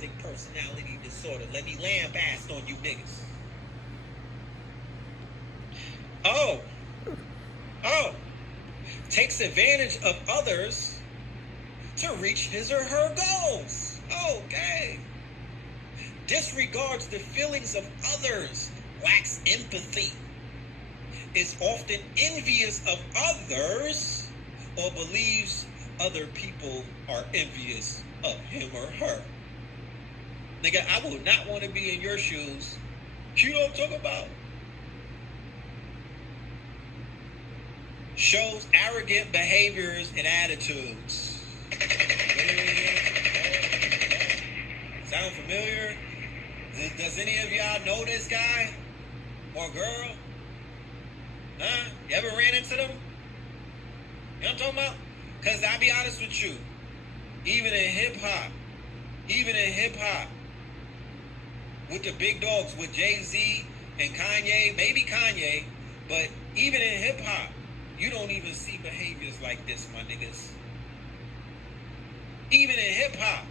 narcissistic personality disorder. Let me lambast on you niggas. Oh. Takes advantage of others to reach his or her goals. Okay. Disregards the feelings of others, lacks empathy, is often envious of others, or believes other people are envious of him or her. Nigga, I would not want to be in your shoes. You know what I'm talking about? Shows arrogant behaviors and attitudes. Sound familiar? Does any of y'all know this guy or girl? Huh? You ever ran into them? You know what I'm talking about? Because I'll be honest with you, even in hip-hop, with the big dogs, with Jay-Z and Kanye, maybe Kanye, but even in hip-hop, you don't even see behaviors like this, my niggas. Even in hip-hop.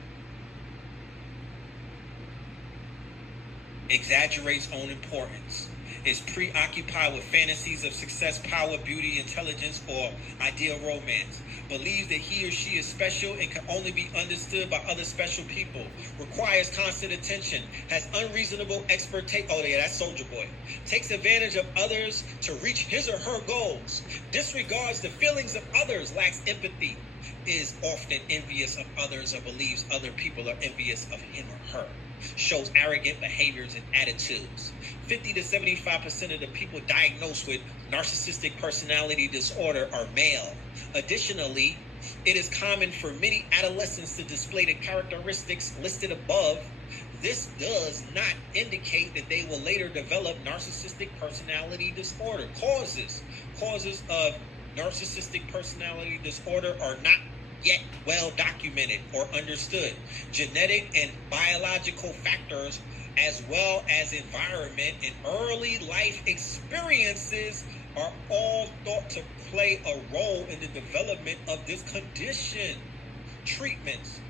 Exaggerates own importance. Is preoccupied with fantasies of success, power, beauty, intelligence, or ideal romance. Believes that he or she is special and can only be understood by other special people. Requires constant attention. Has unreasonable expectations. Oh yeah, that's Soulja Boy. Takes advantage of others to reach his or her goals. Disregards the feelings of others. Lacks empathy. Is often envious of others or believes other people are envious of him or her. Shows arrogant behaviors and attitudes. 50 to 75% of the people diagnosed with narcissistic personality disorder are male. Additionally, it is common for many adolescents to display the characteristics listed above. This does not indicate that they will later develop narcissistic personality disorder. Causes of narcissistic personality disorder are not yet well documented or understood. Genetic and biological factors, as well as environment and early life experiences, are all thought to play a role in the development of this condition. Treatments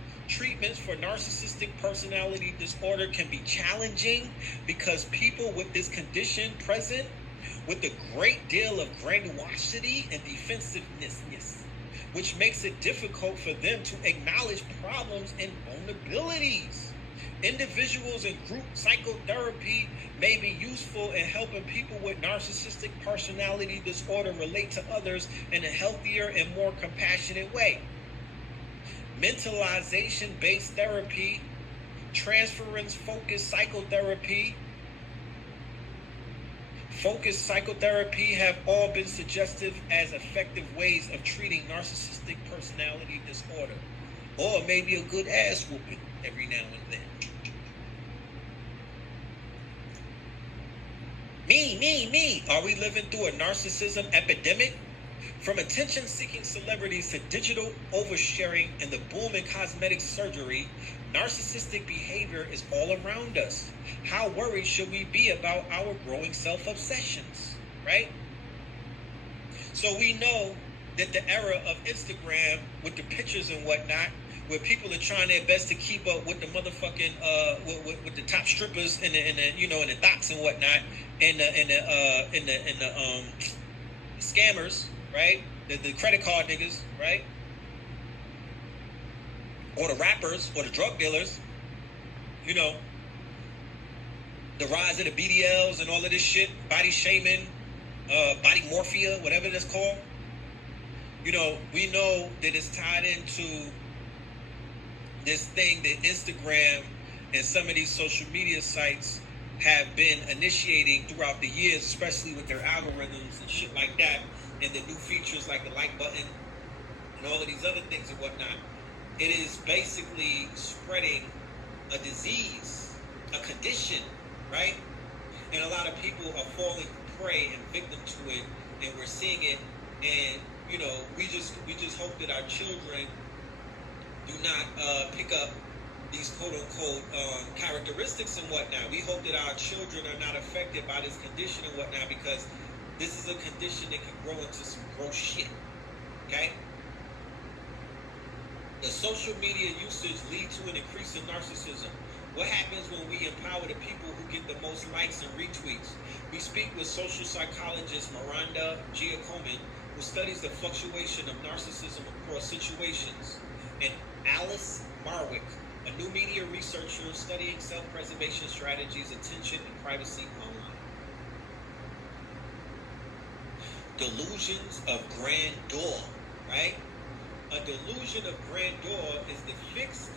for narcissistic personality disorder can be challenging because people with this condition present with a great deal of grandiosity and defensiveness, which makes it difficult for them to acknowledge problems and vulnerabilities. Individuals and group psychotherapy may be useful in helping people with narcissistic personality disorder relate to others in a healthier and more compassionate way. Mentalization-based therapy, transference-focused psychotherapy, focused psychotherapy have all been suggested as effective ways of treating narcissistic personality disorder, or maybe a good ass whooping every now and then. Me. Are we living through a narcissism epidemic? From attention-seeking celebrities to digital oversharing and the boom in cosmetic surgery, narcissistic behavior is all around us. How worried should we be about our growing self-obsessions, right? So we know that the era of Instagram with the pictures and whatnot, where people are trying their best to keep up with the motherfucking with the top strippers and the thoughts and whatnot, and the scammers, right? The credit card niggas, right? Or the rappers or the drug dealers, the rise of the BDLs and all of this shit, body shaming, body morphia, whatever that's called. We know that it's tied into this thing that Instagram and some of these social media sites have been initiating throughout the years, especially with their algorithms and shit like that, and the new features like the like button and all of these other things and whatnot. It is basically spreading a disease, a condition, right? And a lot of people are falling prey and victim to it, and we're seeing it. And we just hope that our children do not pick up these quote-unquote characteristics and whatnot. We hope that our children are not affected by this condition and whatnot, because this is a condition that can grow into some gross shit, okay? Does social media usage lead to an increase in narcissism? What happens when we empower the people who get the most likes and retweets? We speak with social psychologist Miranda Giacomin, who studies the fluctuation of narcissism across situations, and Alice Marwick, a new media researcher studying self-preservation strategies, attention, and privacy online. Delusions of grandeur, right? A delusion of grandeur is the fixed,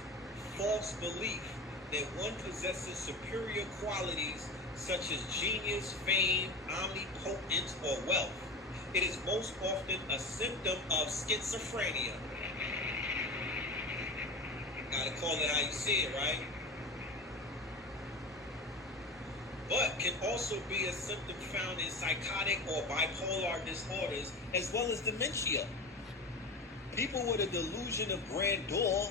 false belief that one possesses superior qualities such as genius, fame, omnipotence, or wealth. It is most often a symptom of schizophrenia. Gotta call it how you see it, right? But can also be a symptom found in psychotic or bipolar disorders, as well as dementia. People with a delusion of grandeur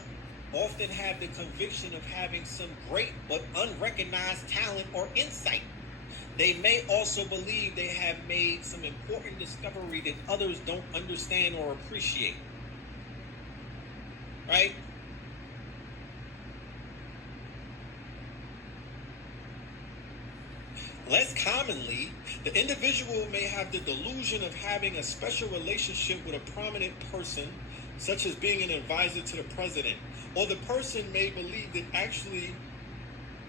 often have the conviction of having some great but unrecognized talent or insight. They may also believe they have made some important discovery that others don't understand or appreciate. Right? Less commonly, the individual may have the delusion of having a special relationship with a prominent person, such as being an advisor to the president, or the person may believe that actually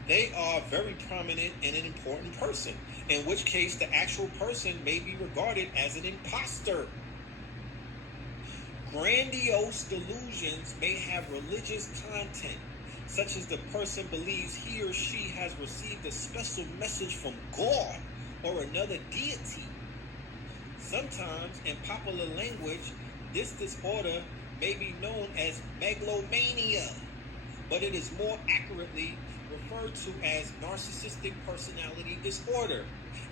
they are very prominent and an important person, in which case the actual person may be regarded as an imposter. Grandiose delusions may have religious content, such as the person believes he or she has received a special message from God or another deity. Sometimes, in popular language, this disorder may be known as megalomania, but it is more accurately referred to as narcissistic personality disorder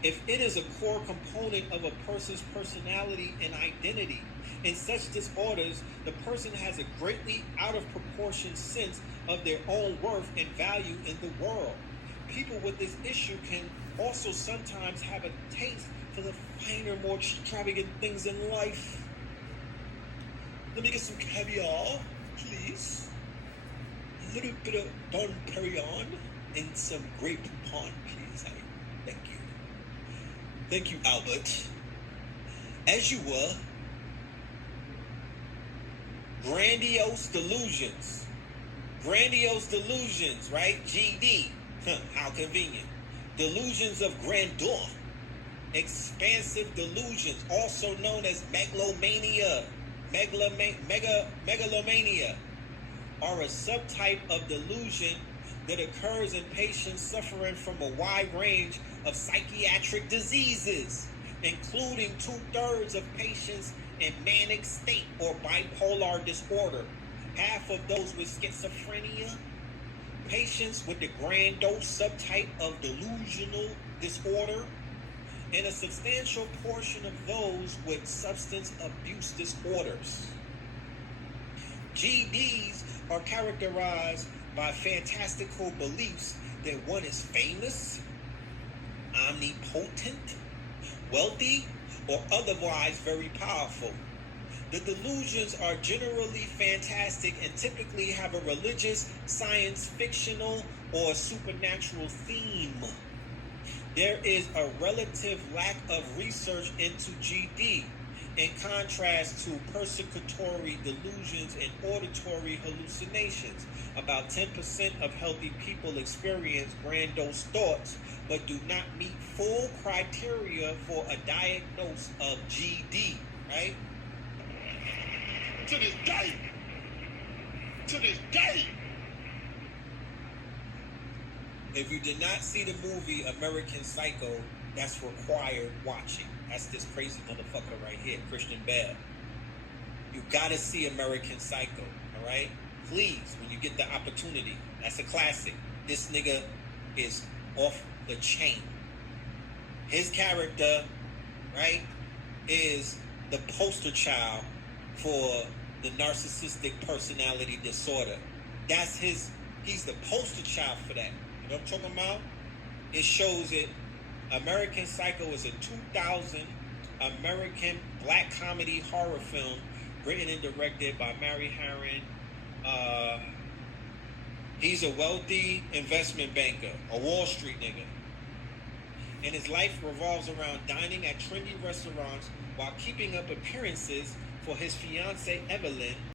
if it is a core component of a person's personality and identity. In such disorders, the person has a greatly out of proportion sense of their own worth and value in the world. People with this issue can also sometimes have a taste for the finer, more extravagant things in life. Let me get some caviar, please. A little bit of Dom Perignon and some grape poupon, please. Thank you. Thank you, Albert. As you were, grandiose delusions. Grandiose delusions, right? GD. How convenient. Delusions of grandeur. Expansive delusions, also known as megalomania. Megalomania are a subtype of delusion that occurs in patients suffering from a wide range of psychiatric diseases, including 2/3 of patients in manic state or bipolar disorder, half of those with schizophrenia, patients with the grandiose subtype of delusional disorder, and a substantial portion of those with substance abuse disorders. GDs are characterized by fantastical beliefs that one is famous, omnipotent, wealthy, or otherwise very powerful. The delusions are generally fantastic and typically have a religious, science fictional, or supernatural theme. There is a relative lack of research into GD, in contrast to persecutory delusions and auditory hallucinations. About 10% of healthy people experience grandiose thoughts, but do not meet full criteria for a diagnosis of GD, right? To this day. If you did not see the movie American Psycho, that's required watching. That's this crazy motherfucker right here, Christian Bale. You gotta see American Psycho, all right? Please, when you get the opportunity. That's a classic. This nigga is off the chain. His character, right, is the poster child for the narcissistic personality disorder. He's the poster child for that. You know what I'm talking about? It shows it. American Psycho is a 2000 American black comedy horror film written and directed by Mary Harron, He's a wealthy investment banker, a Wall Street nigga. And his life revolves around dining at trendy restaurants while keeping up appearances for his fiancée Evelyn,